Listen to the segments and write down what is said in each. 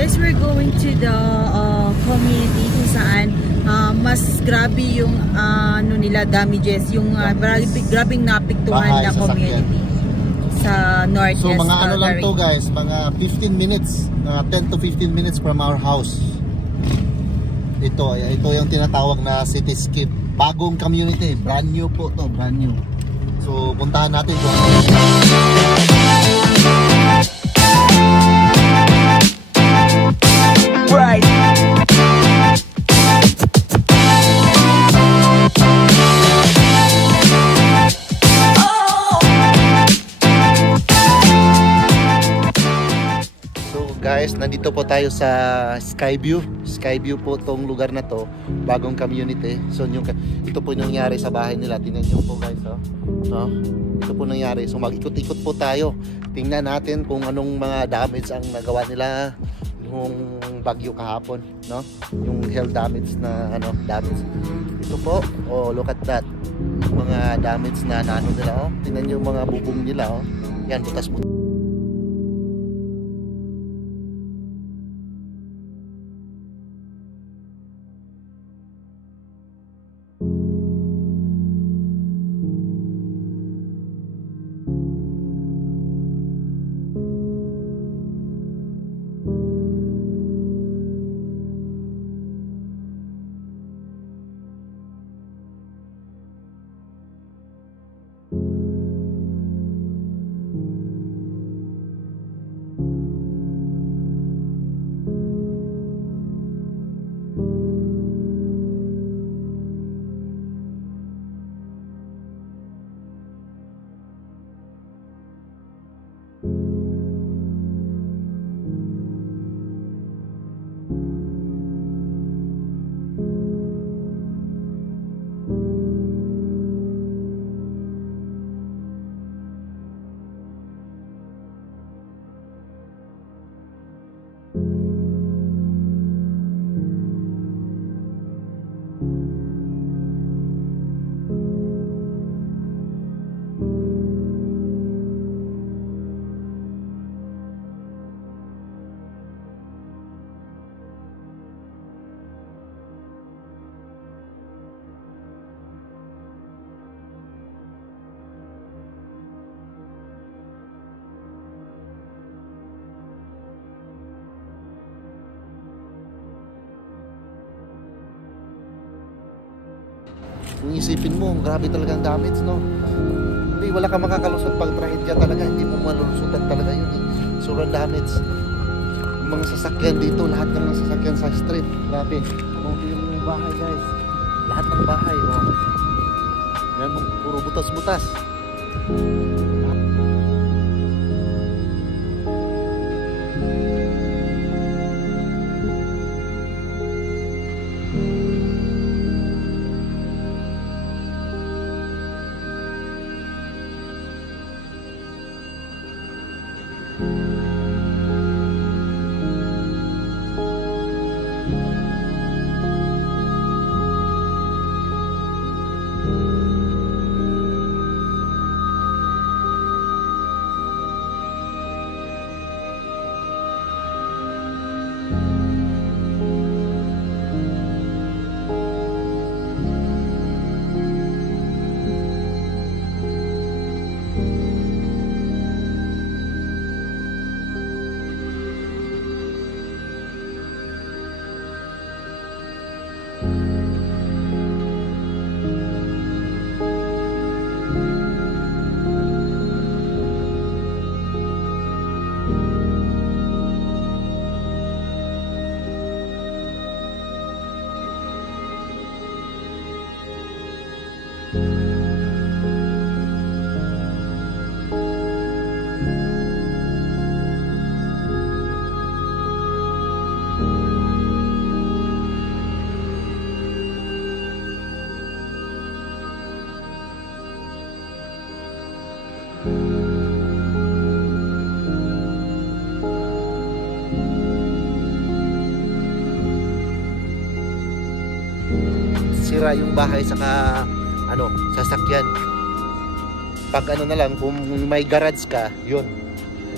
Guys, we're going to the community kung saan mas grabe yung ano nila damages, yung grabing napiktuhan na community sa North. So mga ano lang to guys, mga 15 minutes, 10 to 15 minutes from our house. Ito yung tinatawag na cityscape. Bagong community, brand new po to, brand new. So puntahan natin kung right. Guys, nandito po tayo sa Skyview. Skyview po tong lugar na to, bagong community. So ito po yung nangyari sa bahay nila. Tingnan niyo po guys, oh. No? Ito po nangyari. So mag-ikot-ikot po tayo. Tingnan natin kung anong mga damage ang nagawa nila yung bagyo kahapon, no? Yung hail damage na damage. Ito po. Oh, look at that. Yung mga damage na nila, oh. Tingnan niyo yung mga bubong nila, oh. Yan, butas-butas. Kung isipin mo, grabe talaga ang damage, no? Hindi, wala ka makakalusot pag trahedya talaga. Hindi mo malulusutan talaga yun, eh. Sobrang damage. Yung mga sasakyan dito, lahat ng mga sasakyan sa street. Grabe. Oh, yung bahay, guys. Lahat ng bahay, oh. Yan, puro butas-butas. sira yung bahay saka sasakyan. Pag na lang, kung may garage ka, yun,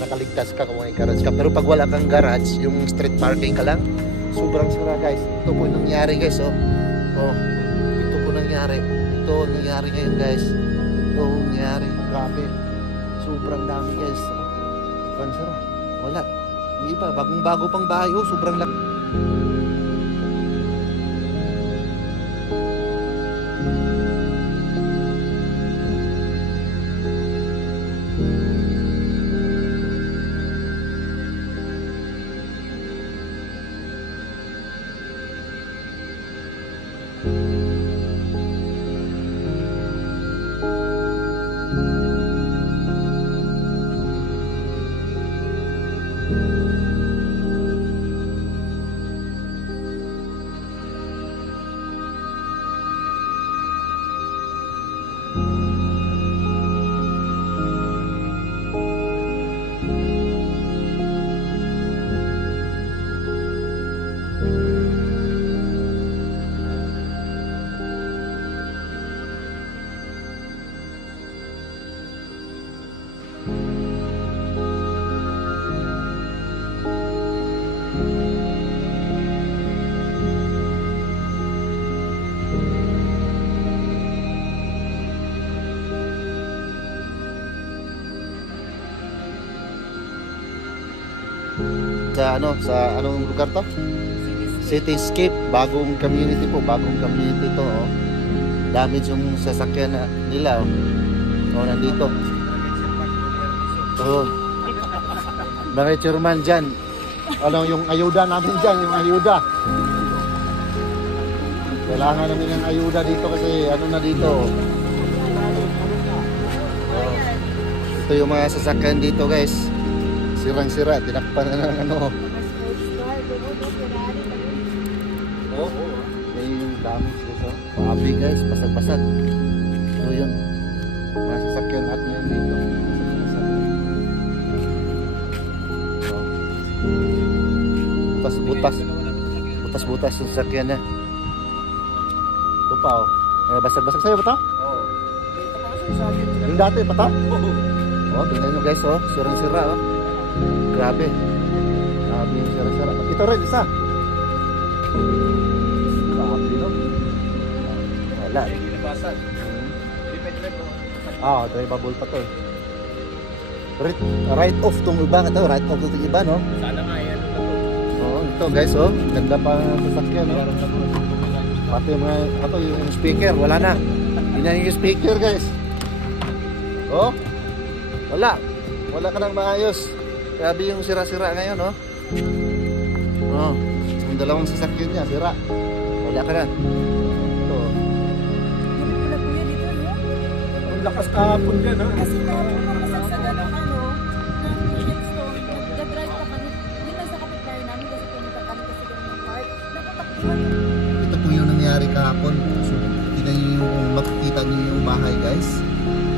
nakaligtas ka kung may garage ka. Pero pag wala kang garage, yung street parking ka lang, sobrang sira guys. Ito po yung nangyari guys, oh. Oh, ito po nangyari. Ito nangyari ngayon guys. Ito nangyari. Grabe. Sobrang dami guys. Sobrang sira. Wala. Yung iba, bagong-bago pang bahay. Oh, sobrang laki. Sa anong lugar to? Cityscape, bagong community po, bagong community to, oh. Damage yung sasakyan nila, oh. Oh, nandito. Oh. Bakit chairman dyan? Ano yung ayuda namin dyan, yung ayuda. Kailangan namin ng ayuda dito kasi ano na dito. Oh. Ito yung mga sasakyan dito guys. Sirang-sira, tinakpan na ng ano. Oh, yung damage guys, oh. Paabi guys, basag-basag. So yun, mga sasakyan natin yan dito. Butas-butas yung sasakyan niya. Ito pa, oh. Basag-basag sa'yo ba ito? Oo. Yung dati pa ito? Oh, tingnan nyo guys, oh. Sirang-sira, oh. Grabe. Grabe yung sira-sira. Ito rin, isa. Grabe, no? Wala. Ah, drivable pa to. Right off tong iba. Ito, right off tong iba, no? Sana nga yan. Oh, ito guys, oh. Ganda pa sasakyan, no? Pati yung mga, ito, yung speaker. Wala na. Hindi na yung speaker, guys. Oh. Wala. Wala ka nang maayos. Grabe yung sira-sira ngayon, no? Oh, yung dalawang sasakyan niya, sira. Wala ka na. Ito. Ang lakas kahapon dyan, ha? Kasi kahapon nakasagsagan ng Shipstone. Nag-drive pa kami. Hindi lang sa kapitbahay namin kasi pumunta kami kasi gano'n ng park. Napatakbuhan. Ito po yung nangyari kahapon. So, makikita niyo yung bahay, guys.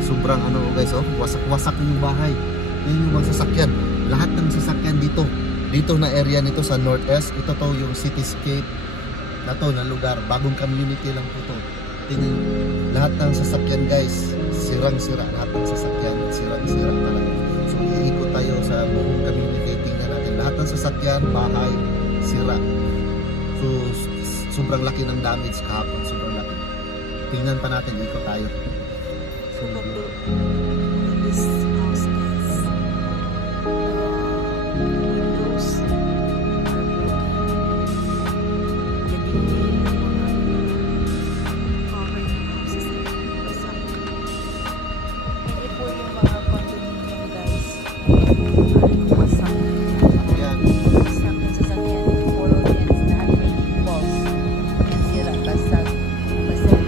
Sobrang ano, guys, oh. Wasak-wasak yung bahay. Yan yung mga sasakyan. Lahat ng sasakyan dito na area nito sa Northwest. Ito to yung Cityscape na to na lugar, bagong community lang po to. Tingnan, lahat ng sasakyan guys, sirang-sira. Lahat ng sasakyan, sirang-sira talaga. So iikot tayo sa buong community. Tingnan natin, lahat ng sasakyan, bahay, sira. So sobrang laki ng damage kahapon, sobrang laki. Tingnan pa natin, ikot tayo. So This house is windows are broken. Jadi cover ng houses na wasak. Hindi po yung mga condominium guys. Wasak. Yan. Wasak yung sasakyan. Puro yan lahat may walls. Sira, basag. Basag.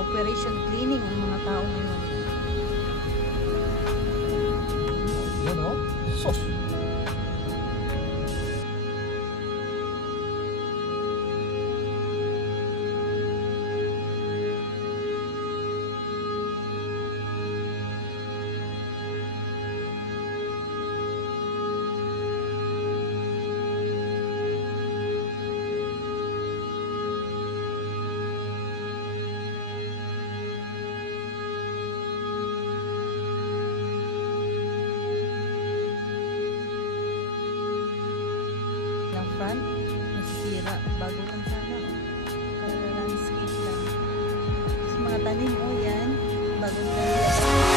Operation cleaning ang mga tao ngayon. Yan o. Sos. Front, nasisira. Bago lang sana. Kaya landscape lang. Tapos mga tanim, oh yan. Bagong tanim.